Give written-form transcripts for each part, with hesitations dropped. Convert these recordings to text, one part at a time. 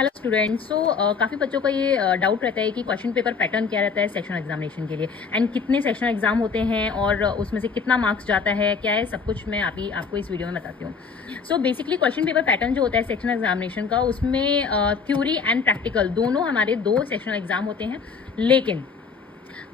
Hello students. काफ़ी बच्चों का ये डाउट रहता है कि क्वेश्चन पेपर पैटर्न क्या रहता है सेक्शनल एग्जामिनेशन के लिए, एंड कितने सेक्शनल एग्जाम होते हैं और उसमें से कितना मार्क्स जाता है, क्या है, सब कुछ मैं आपको इस वीडियो में बताती हूँ। So basically question paper pattern जो होता है सेक्शनल एग्जामिनेशन का, उसमें थ्योरी एंड प्रैक्टिकल दोनों हमारे 2 सेक्शनल एग्जाम होते हैं। लेकिन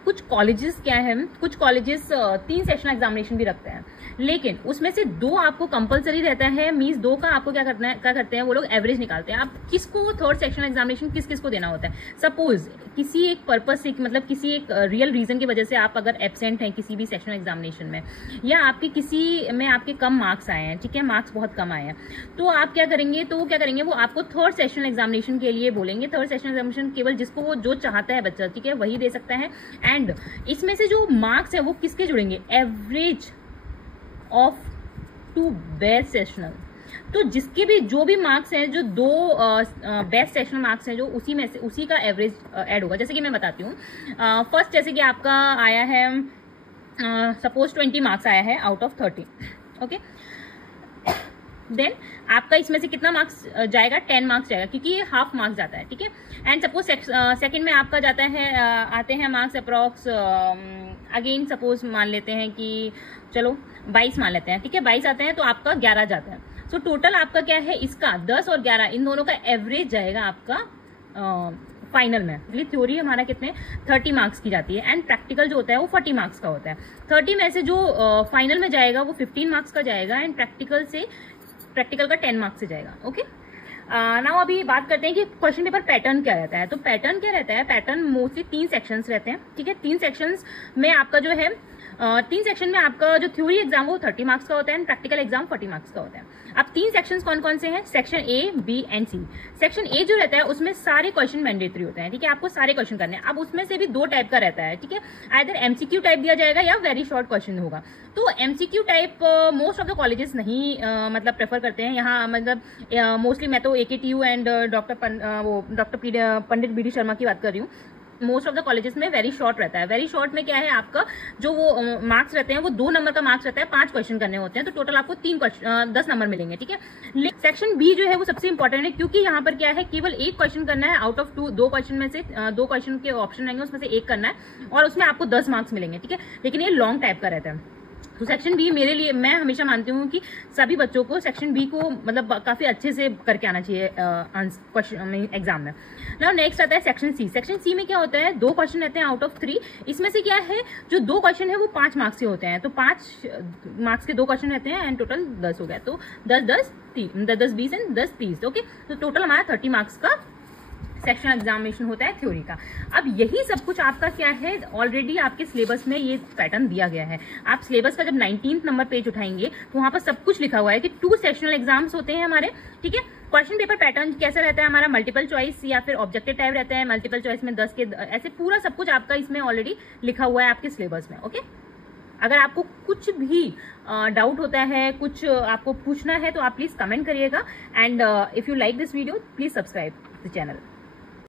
कुछ कॉलेजेस क्या है, कुछ कॉलेजेस 3 सेक्शनल एग्जामिनेशन भी रखते हैं, लेकिन उसमें से 2 आपको कंपलसरी रहता है। मींस 2 का आपको क्या करते हैं वो लोग एवरेज निकालते हैं। आप किसको थर्ड सेक्शनल एग्जामिनेशन किस को देना होता है। सपोज किसी एक पर्पस से, मतलब किसी एक रियल रीजन की वजह से आप अगर एब्सेंट हैं किसी भी सेक्शनल एग्जामिनेशन में, या आपके किसी में आपके कम मार्क्स आए हैं, ठीक है, मार्क्स बहुत कम आए हैं, तो आप क्या करेंगे, वो आपको थर्ड सेक्शनल एग्जामिनेशन के लिए बोलेंगे। थर्ड सेक्शनल एग्जामिनेशन केवल जिसको वो जो चाहता है बच्चा, ठीक है, वही दे सकता है। एंड इसमें से जो मार्क्स है वो किसके जुड़ेंगे, एवरेज ऑफ 2 बेस्ट सेशनल। तो जिसके भी जो भी मार्क्स हैं, जो 2 बेस्ट सेशनल मार्क्स हैं, जो उसी में से उसी का एवरेज ऐड होगा। जैसे कि मैं बताती हूँ, फर्स्ट जैसे कि आपका आया है सपोज 20 मार्क्स आया है आउट ऑफ 30, ओके। देन आपका इसमें से कितना मार्क्स जाएगा, 10 मार्क्स जाएगा, क्योंकि ये हाफ मार्क्स जाता है, ठीक है। एंड सपोज सेकंड में आपका जाता है आते हैं मार्क्स अप्रॉक्स, अगेन सपोज मान लेते हैं कि चलो 22 मान लेते हैं, ठीक है, 22 आते हैं तो आपका 11 जाता है। सो टोटल आपका क्या है, इसका 10 और 11 इन दोनों का एवरेज जाएगा आपका फाइनल में। इसलिए थ्योरी हमारा कितने 30 मार्क्स की जाती है, एंड प्रैक्टिकल जो होता है वो 40 मार्क्स का होता है। 30 में से जो फाइनल में जाएगा वो 15 मार्क्स का जाएगा, एंड प्रैक्टिकल का 10 मार्क्स से जाएगा, ओके। नाउ अभी बात करते हैं कि क्वेश्चन पेपर पैटर्न क्या रहता है। तो पैटर्न क्या रहता है, पैटर्न मोस्टली 3 सेक्शंस रहते हैं, ठीक है। 3 सेक्शंस में आपका जो है 3 सेक्शन में आपका जो थ्योरी एग्जाम वो 30 मार्क्स का होता है, एंड प्रैक्टिकल एग्जाम 40 मार्क्स का होता है। अब 3 सेक्शंस कौन कौन से हैं, section A, B and C. Section A जो रहता है उसमें सारे क्वेश्चन मैंडेटरी होते हैं, ठीक है, आपको सारे क्वेश्चन करने हैं। अब उसमें से भी 2 टाइप का रहता है, ठीक है, आइदर एमसीक्यू टाइप दिया जाएगा या वेरी शॉर्ट क्वेश्चन होगा। तो MCQ type most of the colleges नहीं मतलब प्रेफर करते हैं यहाँ, मतलब मोस्टली मैं तो AKTU and doctor Pandit BD Sharma की बात कर रही हूँ। मोस्ट ऑफ द कॉलेजेस में वेरी शॉर्ट रहता है। वेरी शॉर्ट में क्या है, आपका जो वो मार्क्स रहते हैं वो 2 नंबर का मार्क्स रहता है, 5 क्वेश्चन करने होते हैं, तो टोटल आपको 10 नंबर मिलेंगे, ठीक है। सेक्शन बी जो है वो सबसे इंपॉर्टेंट है, क्योंकि यहाँ पर क्या है, केवल 1 क्वेश्चन करना है आउट ऑफ 2 क्वेश्चन में से 2 क्वेश्चन के ऑप्शन रहेंगे, उसमें से 1 करना है और उसमें आपको 10 मार्क्स मिलेंगे, ठीक है। लेकिन ये लॉन्ग टाइप का रहता है। तो सेक्शन बी मेरे लिए, मैं हमेशा मानती हूँ कि सभी बच्चों को सेक्शन बी को मतलब काफी अच्छे से करके आना चाहिए क्वेश्चन एग्जाम में। नाउ नेक्स्ट आता है सेक्शन सी। सेक्शन सी में क्या होता है, 2 क्वेश्चन रहते हैं आउट ऑफ 3। इसमें से क्या है, जो 2 क्वेश्चन है वो 5 मार्क्स के होते हैं, तो 5 मार्क्स के 2 क्वेश्चन रहते हैं, एंड टोटल 10 हो गया, तो 10 20 एंड 10 30, ओके। तो टोटल हमारा 30 मार्क्स का सेक्शनल एग्जामिनेशन होता है थ्योरी का। अब यही सब कुछ आपका क्या है, ऑलरेडी आपके सिलेबस में ये पैटर्न दिया गया है। आप सिलेबस का जब 19 नंबर पेज उठाएंगे तो वहां पर सब कुछ लिखा हुआ है कि 2 सेक्शनल एग्जाम्स होते हैं हमारे, ठीक है। क्वेश्चन पेपर पैटर्न कैसा रहता है हमारा, मल्टीपल चॉइस या फिर ऑब्जेक्टिव टाइप रहता है। मल्टीपल चॉइस में 10 के ऐसे पूरा सब कुछ आपका इसमें ऑलरेडी लिखा हुआ है आपके सिलेबस में, ओके। अगर आपको कुछ भी डाउट होता है, कुछ आपको पूछना है, तो आप प्लीज कमेंट करिएगा, and if you like this video please subscribe the channel.